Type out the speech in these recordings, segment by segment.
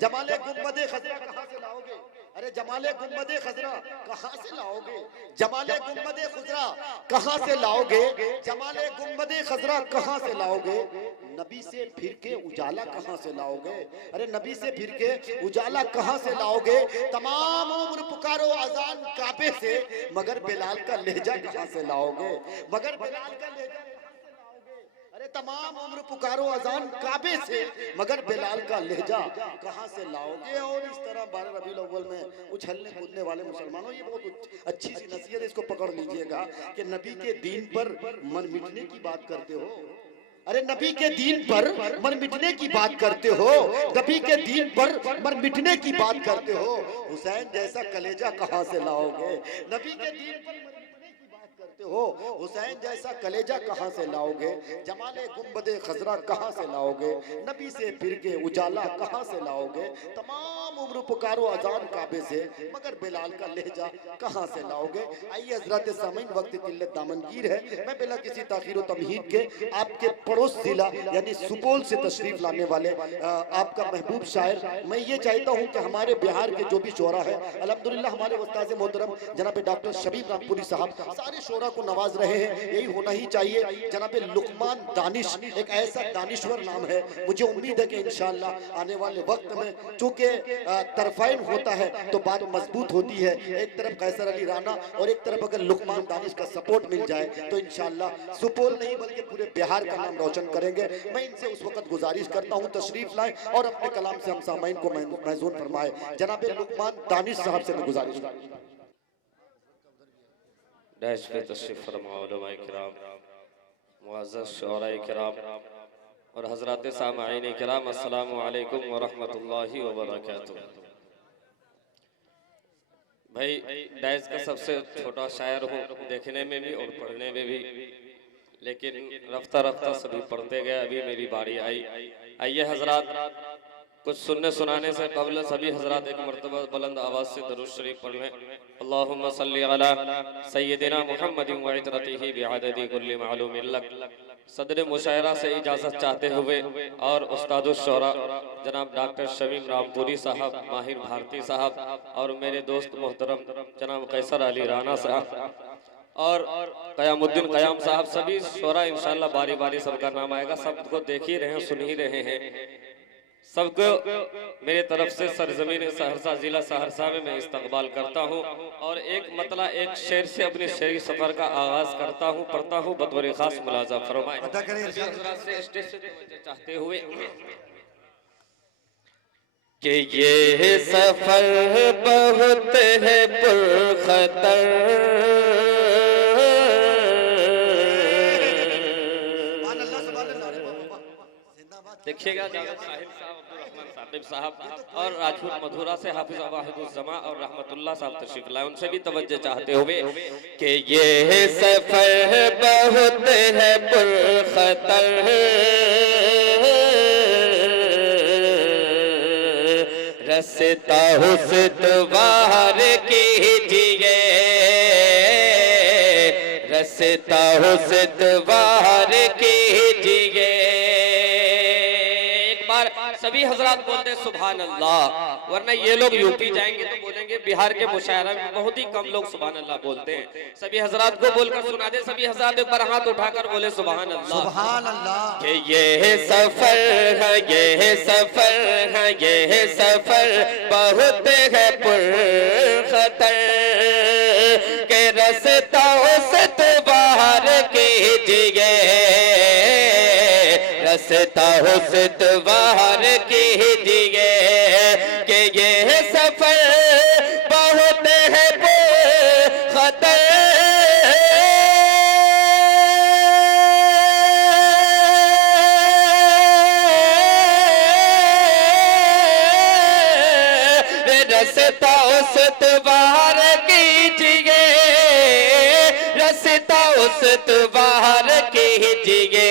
जमाले गुंबदे खजरा कहाँ से लाओगे? अरे जमाले गुंबदे खजरा कहाँ से लाओगे? जमाले गुंबदे खजरा कहाँ से लाओगे? जमाले गुंबदे खजरा कहाँ से लाओगे? नबी से फिर के उजाला कहाँ से लाओगे? अरे नबी से फिर के उजाला कहाँ से लाओगे? तमाम उम्र पुकारो अजान काबे से, मगर बिलाल का लहजा कहाँ से लाओगे? मगर बिलाल का लहजा अरे तमाम उम्र पुकारो अजान काबे से, मगर बिलाल का लहजा कहाँ से लाओगे? और इस तरह 12 रबीउल अव्वल में उछलने कूदने वाले मुसलमानों, ये बहुत अच्छी सी नसीहत है, इसको पकड़ लीजिएगा कि नबी के दीन पर मन मिटने की बात करते हो। अरे नबी के दीन पर मन मिटने की बात करते हो, नबी के दीन पर मन मिटने की बात करते हो। हुसैन जैसा कलेजा कहाँ से लाओगे? नबी के दीन पर हो, हुसैन जैसा कलेजा कहाँ से लाओगे? जमाले गुंबदे खजरा कहाँ से लाओगे? नबी से फिर के उजाला कहाँ से लाओगे? तमाम उम्र पुकारो अजान काबे से, मगर बिलाल का लहजा कहाँ से लाओगे? आइए हजरत सामीन, वक्त किल्लत दामनगीर है, मैं बिना किसी ताखीर व तमहीद के आपके पड़ोस जिला यानी सुपौल से तशरीफ लाने वाले आपका महबूब शायर, मैं ये चाहता हूँ कि हमारे बिहार के जो भी शोरा है, अल्हम्दुलिल्लाह हमारे उस्ताद मोहतरम जनाब डॉक्टर शबीब रामपुरी साहब सारे शोरा को नवाज रहे हैं, यही होना ही चाहिए। जनाब लुकमान दानिश एक ऐसा दानिश्वर नाम है, मुझे उम्मीद है कि इंशाअल्लाह आने वाले वक्त में चूंकि तरफाइन होता है तो बात मजबूत होती है, एक तरफ कैसर अली राणा और एक तरफ अगर लुकमान दानिश का सपोर्ट मिल जाए तो इंशाअल्लाह सुपौल नहीं बल्कि पूरे बिहार का नाम रोशन करेंगे। मैं इनसे उस वक्त गुजारिश करता हूँ तशरीफ लाएं और अपने कलाम से हम सामाइन को महजून फरमाए। जनाब लुकमान दानिश साहब से मैं गुजारिश करता हूँ। डैश पे तशरीफ फरमा उलमाए किराम, मुअज़्ज़ज़ शुअराए किराम और हज़रात सामईन किराम, अस्सलामु अलैकुम व रहमतुल्लाहि व बरकातुहू। भाई डैश का सबसे छोटा शायर हूँ, देखने में भी और पढ़ने में भी, लेकिन रफ्ता रफ्ता सभी पढ़ते गए, अभी मेरी बारी आई। आइए हजरात, कुछ सुनने सुनाने से कबल सभी हजरात एक मरतबा बुलंद आवाज़ से दरूद शरीफ पढ़ लें। अल्लाहुम्मा सल्ली अला सय्यदिना मुहम्मदिन व इतरतिही बिअददि कुल्ली मालूमिन लक। सदर मुशायरा से इजाज़त चाहते हुए और उस्तादुश शोरा जनाब डॉक्टर शमीम रामपुरी साहब, माहिर भारती साहब और मेरे दोस्त मोहतरम जनाब कैसर अली राणा साहब और क़यामुद्दीन क़याम साहब, सभी शोरा इंशाअल्लाह बारी बारी सबका नाम आएगा। सबको देख ही रहे हैं, सुन ही रहे हैं। सबको मेरे तरफ से सरजमीन सहरसा जिला सहरसा में मैं इस्तकबाल करता हूँ और एक मतला एक शेर से अपने शेरी सफर का आगाज करता हूँ, पढ़ता हूँ, बतौर खास मुलाजा फरमाएं चाहते हुए कि ये सफर बहुत है पुरखतर, देखिएगा साहिब साहब और राजपूत मधुरा से हाफिज वाहिदुज़्ज़मा और रहमतुल्लाह साहब तशरीफ लाए, उनसे भी तवज्जो चाहते हुए कि ये सफर बहुत है पुरखतर, रस्ता हुस्वार कीजिए, रस्ता हुस्वार कीजिए। सभी हजरात बोलते सुभान अल्लाह, वरना ये लोग यूपी जाएंगे तो बोलेंगे बिहार के मुशायरा में बहुत ही कम लोग सुभान अल्लाह बोलते हैं। सभी हजरात को बोलकर सुना दे, सभी हजरात एक बार हाथ उठाकर बोले सुभान अल्लाह, सुभान अल्लाह। कि ये सफर है, ये सफर है, ये सफर बहुत है पुरखतर, के रास्ता से बाहर कीजिए, रास्ता हुस्वार कीजिए, कि ये सफर बहुत है खतर, रास्ता हुस्वार कीजिए, रास्ता हुस्वार कीजिए,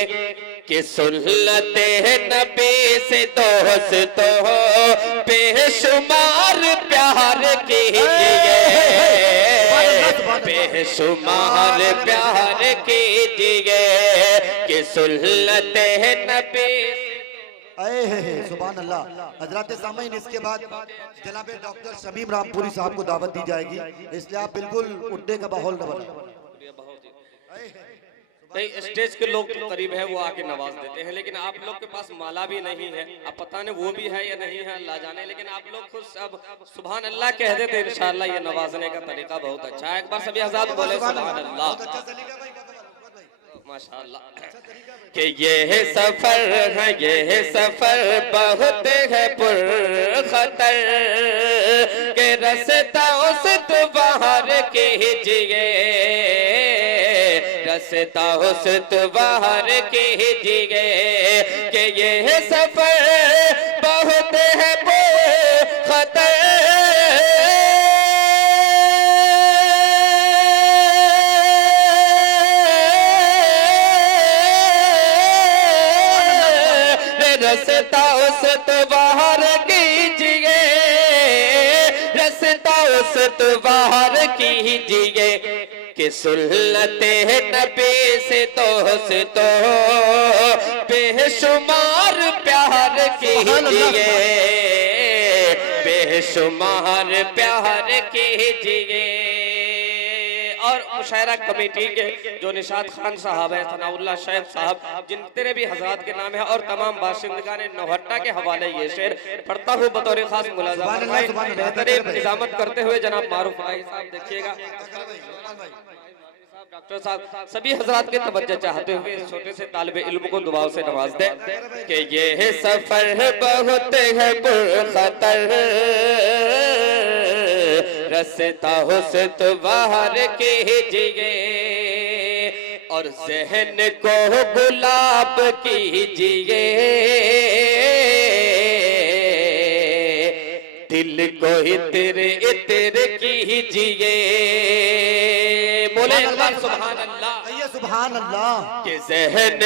कि सुन्नते नबी से दोस्त हो बेशुमार प्यार कीजिए, बेशुमार प्यार कीजिए, कि सुन्नते नबी सुभान अल्लाह। हजरत सामीन, इसके बाद जनाब डॉक्टर शमीम रामपुरी साहब को दावत दी जाएगी, इसलिए आप बिल्कुल उठने का माहौल न बनाएं। नहीं, स्टेज के लोग तो करीब है, वो आके नवाज देते हैं, लेकिन आप लोग के पास माला भी नहीं है। अब पता नहीं वो भी है या नहीं है, अल्लाह जाने, लेकिन आप लोग खुद अब सुभान अल्लाह कह देते हैं। इंशाअल्लाह ये नवाजने का तरीका बहुत अच्छा है। एक बार सभी हज़रात बोले सुभान अल्लाह, माशाअल्लाह। कि ये सफर है, ये सफर बहुत है पुरखतर, के रास्ता उस बाहर कीजिए, रास्ता उस बाहर कीजिए, कि ये सफर बहुत है पुरखतर, रास्ता उस बाहर कीजिए, रास्ता उस बाहर कीजिए, कि सुन्नते नबी से तो बेशुमार प्यार कीजिए, बेशुमार प्यार कीजिए। और मुशायरा कमेटी के जो निशात खान साहब है, सनाउल्लाह शेख साहब, जितने भी हजरात के नाम है, और तमाम बाशिंदगान नौहट्टा के हवाले ये शेर पढ़ता हूँ बतौर खास मुलाज़ा। बेहतरीन निजामत करते हुए जनाब मारूफ भाई साहब देखिएगा, डॉक्टर साहब सभी हजरात के तवज्जो चाहते हुए छोटे से तालिबे इल्म को दुआओं से नवाज दे, कि ये सफर बहुत है पुरखतर, रास्ता हुस्न बाहर कीजिए, और ज़हन को गुलाब कीजिए, दिल को इतर इतर कीजिए। बोले सुभान अल्लाह, सुभान अल्लाह। कि ज़हन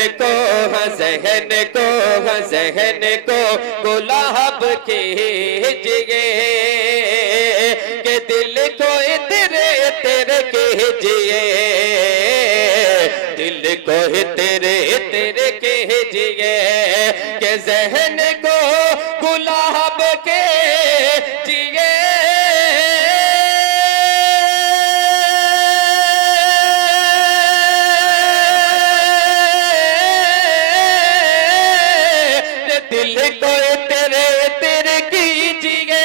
को गुलाब कीजिए, कि दिल को इतर इतर कीजिए, दिल को इतर इतर कीजिए, कि ज़हन को गुलाब कीजिए, दिल को तेरे तेरे कीजिए,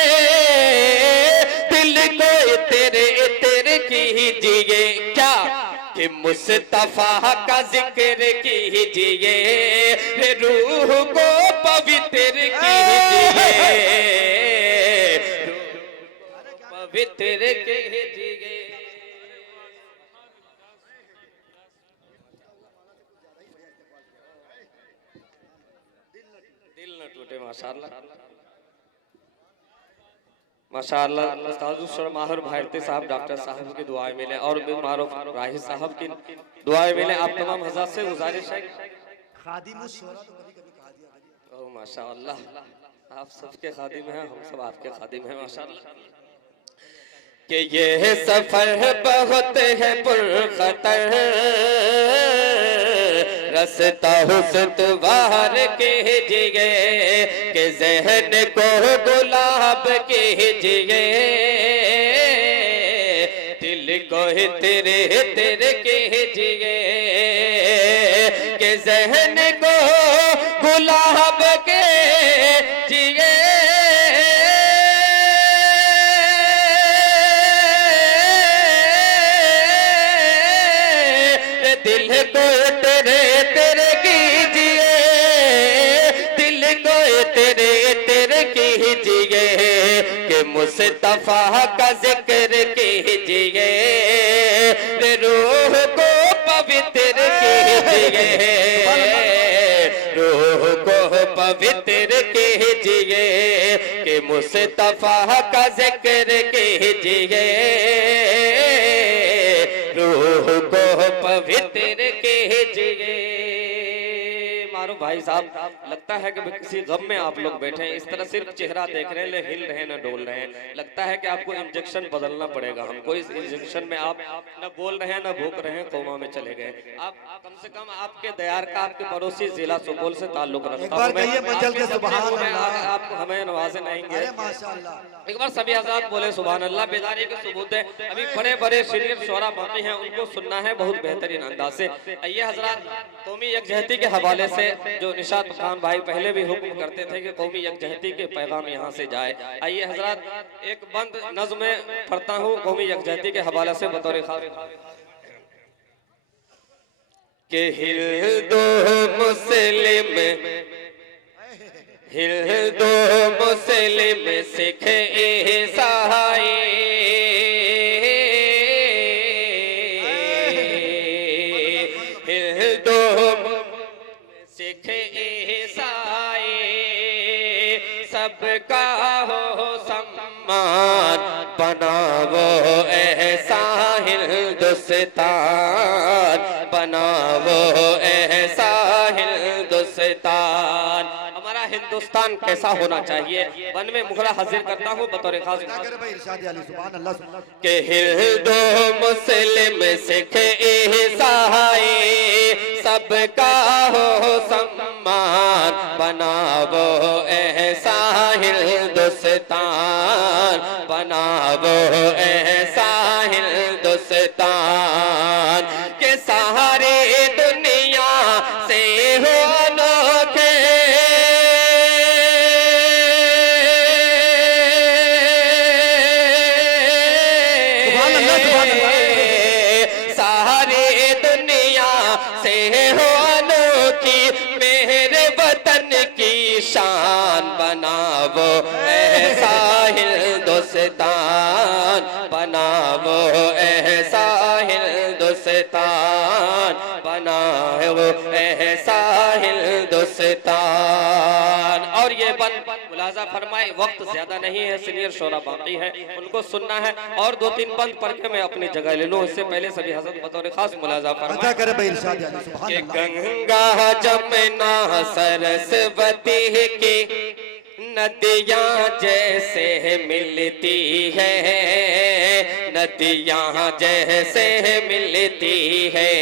दिल को तेरे तेरे कीजिए। क्या कि मुस्तफा का जिक्र कीजिए, रूह को पवित्र कीजिए, पवित्र कीजिए। दिल न टूटे। माशाअल्लाह माशाअल्लाह। उस्ताद माहिर भारती साहब डॉक्टर साहब की दुआएं मिले, और भी मारूफ राही साहब की दुआएं मिले। आप तमाम हज़रात से गुजारिश है, ओह माशाअल्लाह, आप सबके खादिम हैं, हम सब आपके खादिम हैं माशाअल्लाह। कि ये सफर बहुत है पुरखतर, रास्ता हुस्न बाहर कीजिए, कि ज़हन को गुलाब कीजिए, दिल को तेरे तेरे कीजिए, कि ज़हन को गुलाब कीजिए, दिल को तेरे तेरे कीजिए, दिल को तेरे तेरे कीजिए, कि मुस्तफा का जिक्र कीजिए, रूह को पवित्र कीजिए, रूह को पवित्र कीजिए, कि मुस्तफा का जिक्र कीजिए, रूह को पवित्र कीजिए। मारो भाई साहब लगता है कि किसी गम में आप लोग बैठे हैं। इस तरह सिर्फ चेहरा देख रहे हैं, हिल रहे हैं, न डोल रहे हैं। लगता है कि आपको इंजेक्शन बदलना पड़ेगा हमको। इस इंजेक्शन में आप न बोल रहे हैं, न भूक रहे हैं, कोमा में चले गए। आप कम से कम आपके दयार का आपके पड़ोसी जिला सुपौल से ताल्लुक रखता हूं। आपको हमें नवाजे नहीं। एक बार सभी आजाद बोले सुभान अल्लाह। बेदारी के सबूत है। अभी बड़े बड़े सीनियर शोरा बाकी हैं, उनको सुनना है बहुत बेहतरीन अंदाज से। ये हजरात कौमी यकजहती के हवाले से जो निशात खान भाई पहले भी हुक्म करते थे कि कौमी यकजहती के पैगाम यहाँ से जाए। आइए हजरात एक बंद नज़्म पढ़ता हूँ कौमी यकजहती के हवाले से बतौर खास के हिंदू मुस्लिम हिंदू मुस्लिम सिख ईसाई हिंदू सिख ईसाई सबका हो सम्मान बनावो ऐसा हिंदुस्तान बनावो ऐसा हिंदुस्तान। हमारा हिंदुस्तान कैसा होना चाहिए? वन में मुखड़ा हाजिर करता हूँ बतौर खास के हिंदू मुस्लिम सिख ईसाई सबका हो सम्मान बनावो ऐसा हिंदुस्तान बनावो ऐसा हिंदुस्तान के सहारे दुनिया से हो अनोखे सारे दुनिया से हो अनोखी मेरे वतन की शान बनावो ऐसा हिंदुस्तान बनावो ऐसा हिंदुस्तान बनावो ऐसा हिंदुस्तान। और ये बन मुलाजा फरमाए, वक्त ज्यादा नहीं है, सीनियर शोरा बाकी है, उनको सुनना है। और दो तीन बंद पढ़ के मैं अपनी जगह ले लूं। इससे पहले सभी हजरत बतौर खास मुलाजा फरमाए कि गंगा जमुना सरस्वती की नदियाँ जैसे मिलती है नदियाँ जैसे मिलती है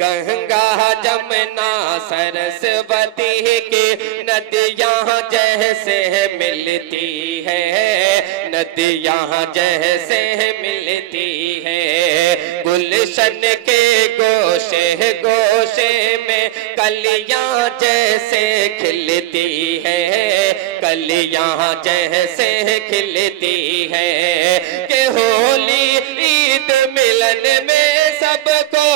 गंगा जमुना सरस्वती की नदियाँ जैसे मिलती है नदियाँ जैसे मिलती है गुलशन के गोशे गोशे में कलियाँ जैसे खिलती है कलियाँ जैसे खिलती है कि होली ईद मिलन में सबको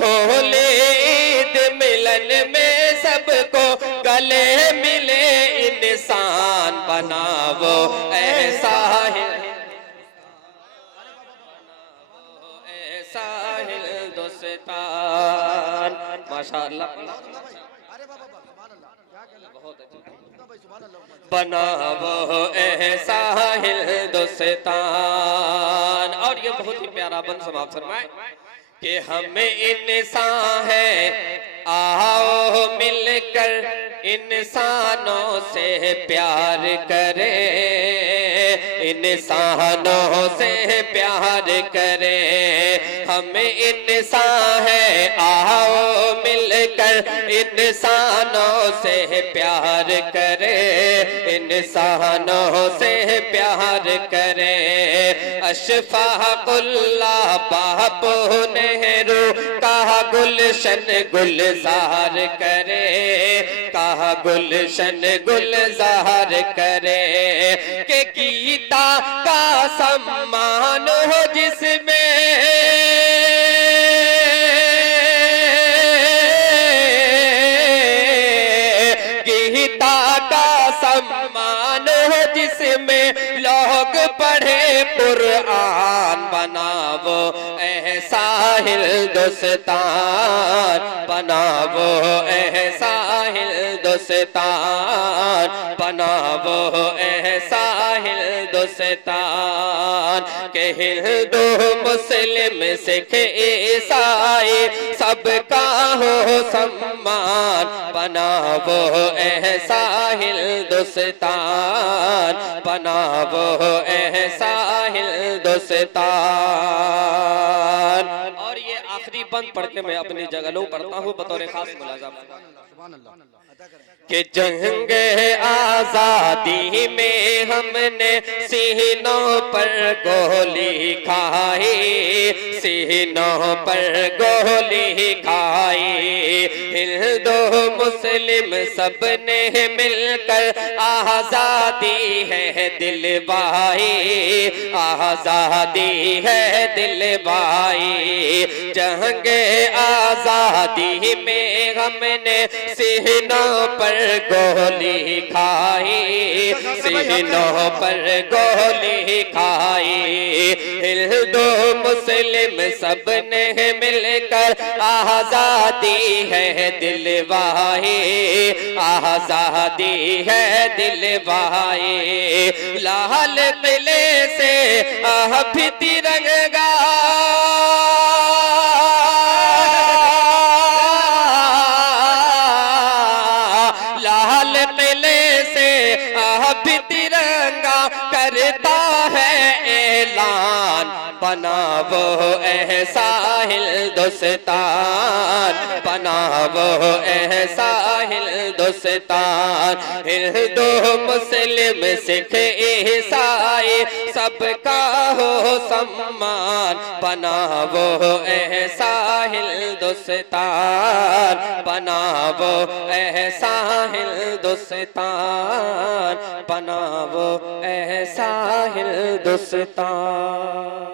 होली ईद मिलन में सबको गले मिले इंसान बनावो ऐसा हिंदुस्तान। माशाअल्लाह बनावो ऐसा हिंदुस्तान। और ये बहुत ही प्यारा बन समाप्त फरमाए कि हमें इंसान है आओ मिलकर इंसानों से प्यार करें इंसानों से प्यार करें हमें इंसान है आओ मिलकर इंसानों से प्यार करें इंसानों से प्यार करें अशफाकुल्लाह बापू नेहरू कहा गुलशन गुलजार करे कहा गुलशन गुलजार करे के गीता का सम्मान हो जिसमें गीता का सम्मान हो जिसमें लोग पढ़े कुरान बनावो ऐसा हिंदुस्तान बनावो ऐसा हिंदुस्तान बनावो ऐसा हिंदुस्तान के हिंदू मुस्लिम सिख ईसाई सबका हो सम्मान। बनावो ऐसा हिंदुस्तान, बनावो ऐसा हिंदुस्तान। और ये आखिरी बंद पढ़ के मैं अपनी जगलों पढ़ता हूँ बतौर खास मुलाज़म कि जंग आजादी में हमने सीनों पर गोली खाई, सीनों पर गोली खाई। हिंदू मुस्लिम सबने मिलकर आजादी है दिलवाई, आजादी है दिलवाई। जंग आजादी में हमने सीनों पर गोली खाई, सीनों पर गोली खाई। हिंदू मुस्लिम सबने मिलकर आजादी है दिलवाई, आजादी है दिलवाई। लाल किले से भी तिरंगा करता है ऐलान। बनावो ऐसा हिंदुस्तान, बनावो ऐसा हिंदुस्तान। हिंदू मुस्लिम सिख ईसाई सबका हो सम्मान। बनावो ऐसा हिंदुस्तान, बनावो ऐसा हिंदुस्तान, बनावो ऐसा हिंदुस्तान।